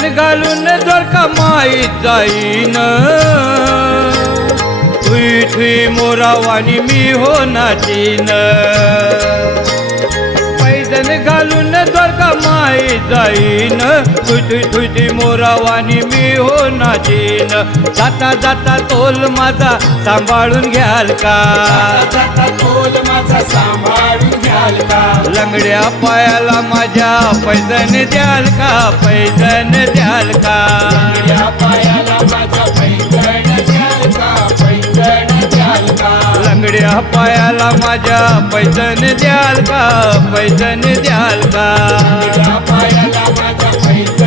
पैजण घालून जर का माहीत जाईन थुई थुई मोरावानी मी हो नाचीन पैजण घालून जर का माहीत जाईन थुई थुई मोरावानी मी हो नाचीन जाता जाता तोल माझा सांभाळून घ्याल का जाता तोल माझा सांभाळून घ्याल का लंगड्या पायाला माझ्या पैजण द्याल का पैजण द्याल का या पायाला माझा पैंजण द्याल का पैंजण द्याल का लंगड्या पायाला माझ्या पैजण द्याल का पैजण द्याल का या पायाला माझा पैंजण